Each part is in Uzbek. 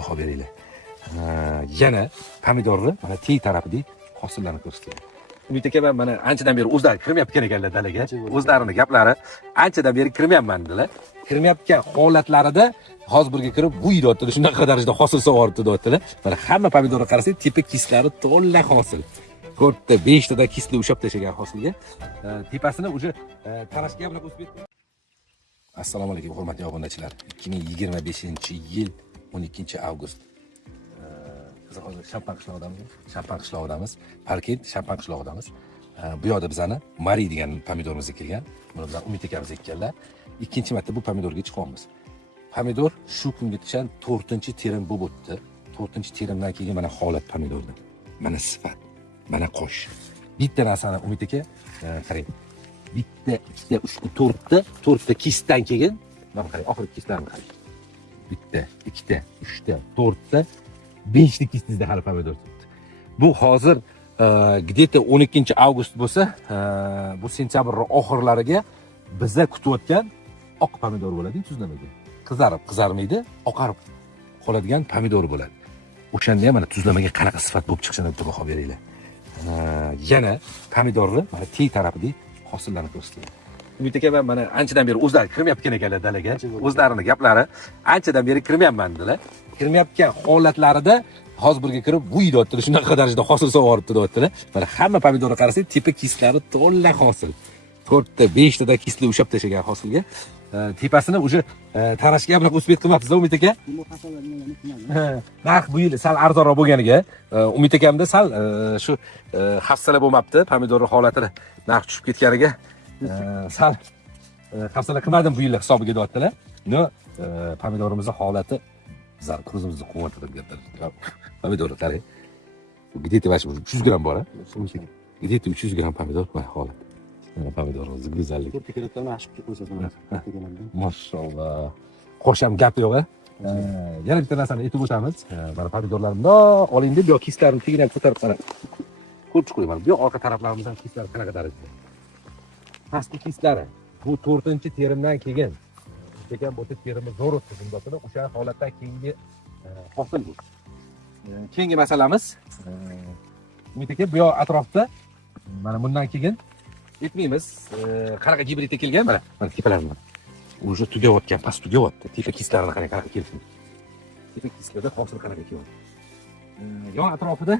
baho beringlar. Yana pomidorni mana teng tarafida hosillarni ko'rsatyapti. Umid aka mana anchadan beri o'zlari kirmayotgan ekanlar dalaga. O'zlarining gaplari anchadan beri kirmayapman dedilar. Kirmayotgan holatlarida hozir birga kirib bu yeyaptilar. Shunaqa darajada hosil sug'oribdi deyaptilar. Mana hamma pomidorni qarasak, tepa kislari to'la hosil. 4ta, 5tada kisli ushab tashlagan hosilga. Tepasini уже tarashga bilan o'sib ketdi. Assalomu alaykum hurmatli obunachilar. 2025-yil 12-avgust. Biz hozir Shampan qishlog'idamiz. Parkent Shampan qishlog'idamiz. Bu yoqda bizani Mari degan pomidorimiz ekilgan. Buni bizlar Umid akamiz ekkanlar. Ikkinchi marta bu pomidorga chiqamiz. Pomidor shu kungacha 4-terim bo'lib o'tdi. 4-terimdan keyin mana holat pomidorda. Mana sifat, mana qosh. Bitta narsani Umid aka qarang. Bitta, ikkita, uchta, 4ta kistdan keyin mana qarang, oxirgi kistlarni qarang. Bitta, ikkita, uchta, 4ta, 5ta kistizda hali pomidor turibdi. Bu hozir где-то 12-avgust bo'lsa, bu sentyabr oxirlariga biza kutayotgan oq pomidor bo'ladi, tuzlamaga. Qizarmaydi, oqarib qoladigan pomidor bo'ladi. O'shanda ham mana tuzlamaga qanaqa sifat bo'lib chiqishini baho beringlar. Yana pomidorni mana teng tarafida hosillarni ko'rsatyapti. Umid aka mana anchadan beri o'zlari kirmayotgan ekanlar dalaga. O'zlarining gaplari anchadan beri kirmayapman dedilar. Kirmayotgan holatlarida hozir birga kirib bu yeyaptilar. Shunaqa darajada hosil sug'oribdi deyaptilar. Mana hamma pomidorni qarasak, tepa kislari to'la hosil. 4ta, 5tada kisli ushab tashlagan hosilga. Tepasini уже tarashga bilan o'sib qilmabsiz, Umid aka? Narx bu yil sal arzonroq bo'lganiga, Umid akamda sal shu hafsala bo'lmabdi, pomidorning holatida narx tushib ketganiga sal hafsala qilmadim bu yil hisobiga deyaptilar. No, pomidorimizning holati bizlar ko'zimizni quvontirib ketdi. Pomidorni qarang. Где-то 300 gram bor, где-то 300 gram pomidor va holat. Pomidorimiz go'zallik. Mashallah. Qo'sham gap yo'q. Yana bitta narsani aytib o'tamiz. Mana pomidorlarni oling deb, yo kislarini tegidan ko'tarib qarang. Ko'rib chiqing mana bu orqa taraflarimizdan kislar qanaqa darajada. Pastki kislari bu 4-terimdan keyin degan bo'lsa terimi zo'r o'tdi bundoqda o'sha holatdan keyingi hosil bu. Keyingi masalamiz Umid aka bu yoq atrofda mana bundan keyin aytmaymiz, qanaqa gibrid ekilgan mana tepalarni. Уже tugayotgan, past tugayapti. Tepa kislarini qarang, qanaqa kelsin. Tepa kislarda hosil qanaqa kelyapti. Yon atrofida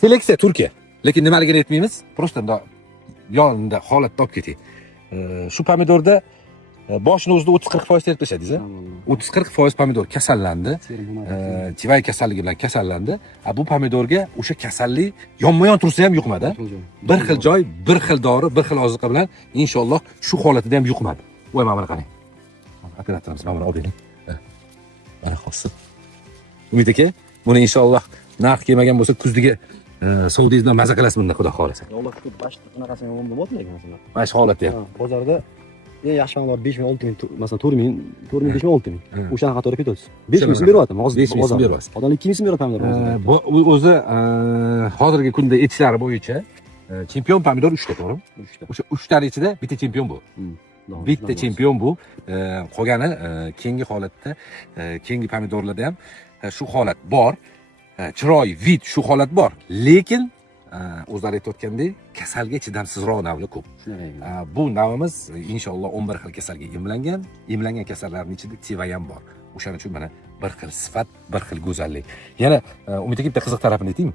seleksiya Turkiya. Lekin nimaligini aytmaymiz, просто yonida holat topib keting. Shu pomidorda boshini o'zida 30-40% terib tashladingiz. 30-40% pomidor kasallandi. Tivay kasalligi bilan kasallandi. Bu pomidorga o'sha kasallik yonma-yon tursa ham yuqmadi. Bir xil joy, bir xil dori, bir xil oziqa bilan inshaalloh shu holatida ham yuqmadi. Voy mana qarang. Operatorimiz mana olib bering. Mana hosil. Umid aka, buni inshaalloh narx kelmagan bo'lsa kuzdiga Saudiya bilan maza qilasiz bunda, xudo xolasa. Alloh shu bashta qanaqasini bo'lmayapti lekin masalan. Mana shu holatda ham. Bozorda eng yaxshi pomidor 5 ming, 6 ming, masalan 4 ming, 5 ming, 6 ming. O'shani qatori ketyapsiz. 5 ming beryapti, hozir 5 ming beryapsiz. Odam 2 ming beryapti pomidor. Bu o'zi hozirgi kunda aytishlari bo'yicha chempion pomidor 3 ta, to'g'rimi? O'sha 3 taning ichida bitta chempion bu. Bitta chempion bu. Qolgani keyingi holatda, keyingi pomidorlarda ham shu holat bor. Chiroy, vid shu holat bor. Lekin o'zlari aytayotgandek, kasalga chidamsizroq navlar ko'p. Bu navimiz inshaalloh 11 xil kasalga emlangan. Emlangan kasallarning ichida tivay ham bor. O'shaning uchun mana bir xil sifat, bir xil go'zallik. Yana Umid aka bitta qiziq tarafini aytaymi?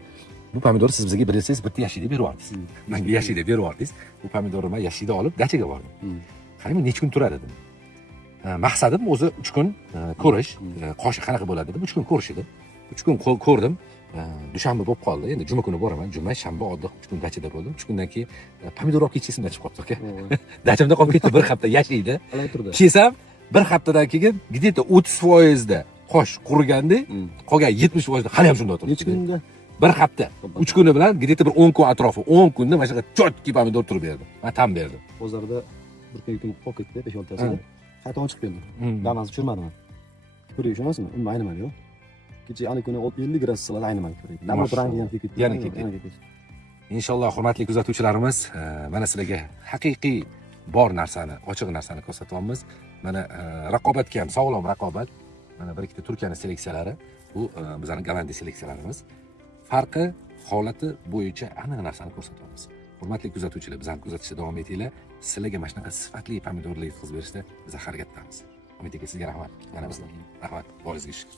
Bu pomidor siz bizga bilsangiz bitta yashida beryapsiz. Menga yashida beryapsiz. Bu pomidorni yashida olib dachaga bordim. Qarang, necha kun turadi dedim. Maqsadim o'zi 3 kun ko'rish, qoshi qanaqa bo'ladi deb 3 kun ko'rish edi. 3 kun ko'rdim. Dushanba bo'lib qoldi. Endi juma kuni boraman. Juma, shanba oddiy 3 kun dachada bo'ldim. 3 kundan keyin pomidor olib ketishimdan chiqib qoldi aka. Dachamda qolib ketdi, bir hafta yashaydi. Kesam, bir haftadan keyin где-то 30% da qosh quriganda, qolgan 70% da hali ham shunday turibdi. Necha kunda? Bir hafta. 3 kuni bilan где-то bir 10 kun atrofi, 10 kunda mana shunaqa chotki pomidor turib berdi. Men tam berdim. Bozorda bir kun qolib ketdi, 5-6 tasida. Qaytadan chiqib keldi. Damasi tushirmadim. Ko'rish emasmi? Uni aynaman yo'q. Kecha ana kuni 50 gradus siladi aynaman ko'ring. Nima rangi ham ketdi. Yana ketdi. Inshaalloh hurmatli kuzatuvchilarimiz, mana sizlarga haqiqiy bor narsani, ochiq narsani ko'rsatyapmiz. mana raqobatga ham sog'lom raqobat. Mana bir ikkita Turkiyaning seleksiyalari, bu bizning Gollandiya seleksiyalarimiz. Farqi holati bo'yicha aniq narsani ko'rsatamiz. Hurmatli kuzatuvchilar, bizni kuzatishda davom etinglar. Sizlarga mana shunaqa sifatli pomidorlar yetkazib berishda biz harakat qilamiz. Umid aka, sizga rahmat. Mana bizlar. Rahmat. Boringizga shukur.